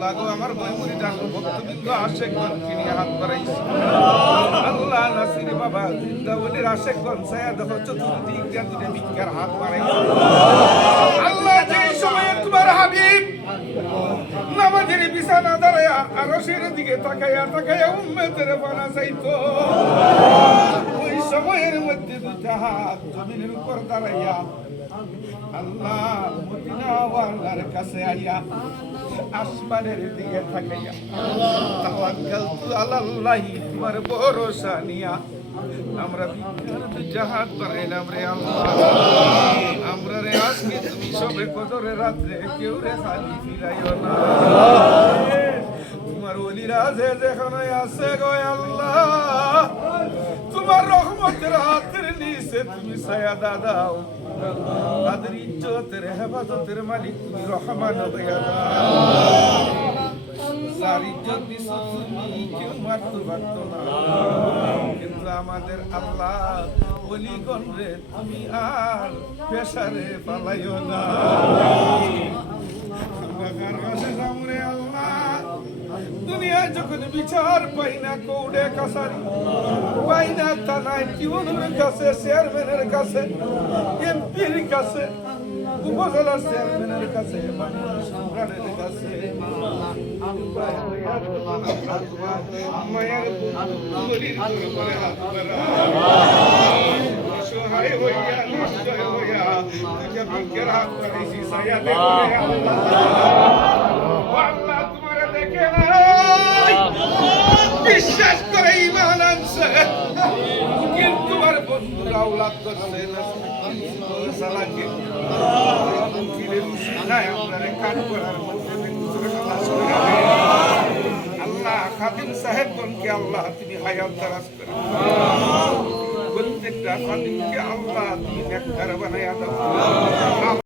আল্লাহ গো আমার বই মুরিদান ভক্তবৃন্দ আশেকগণ কিনে হাত বাড়াইছে আল্লাহ নাসির বাবা জিন্দাউলির আশেকগণ সায়াদ চতুর্দিক দিয়ে দুটো ভিক্ষার হাত বাড়াইছে আল্লাহ যেই সময়ে তোমার হাবিব নামাজের বিছানা দাঁড়ায়া আরশের দিকে তাকায়া তাকায়া উম্মতের পানা চাইতো ওই সময়ের মধ্যে দুইটা হাত জমিনের উপর দাঁড়াইয়া আল্লাহ মদিনা ওয়ালার কাছে আইয়া আসমানের দিকে তাকাইয়া তাওয়াক্কালতু আলাল্লাহি তোমার ভরসা নিয়া আমরা ভিক্ষার দুইটা হাত বাড়াইলাম রে আল্লাহ আমরা রে আজকে তুমি সবে কদরের রাত্রে কেউ রে খালি ফিরাইও না তোমার ওলিরা যে যেখানে আছে গো আল্লাহ তোমার রহমতের হাতের নিচে তুমি ছায়া দাও তাদের ইজ্জতের হেফাজতের মালিক তুমি রহমান হইয়া দাও যার ইজ্জত দিছো তুমি কেউ মারতে পারতো না কিন্তু আমাদের আল্লাহ ওলিগণ রে তুমি আর পেশারে পালাইও না দুনিয়ায় যখন বিচার পাই না কৌড়ে কাছারি পাই না থানায় টিউনের কাছে চেয়ারম্যানের কাছে এমপির কাছে উপজেলার চেয়ারম্যানের কাছে সম্রাটের কাছে মায়ের অসহায় হইয়া নিশ্চয় হইয়া ভিক্ষের হাত বাড়াইছি সায়া আল্লাহ তোমার দেখে নাই বিশ্বাস করে ইমান আনছে কিন্তু তোমার বন্ধুরা আওলাদ করছে না সালাকে আল্লাহ খাদিম সাহেবগণকে আল্লাহ তুমি হায়াত দারাজ করো প্রত্যেকটা খাদিমকে আল্লাহ তুমি নেককার বানাইয়া দাও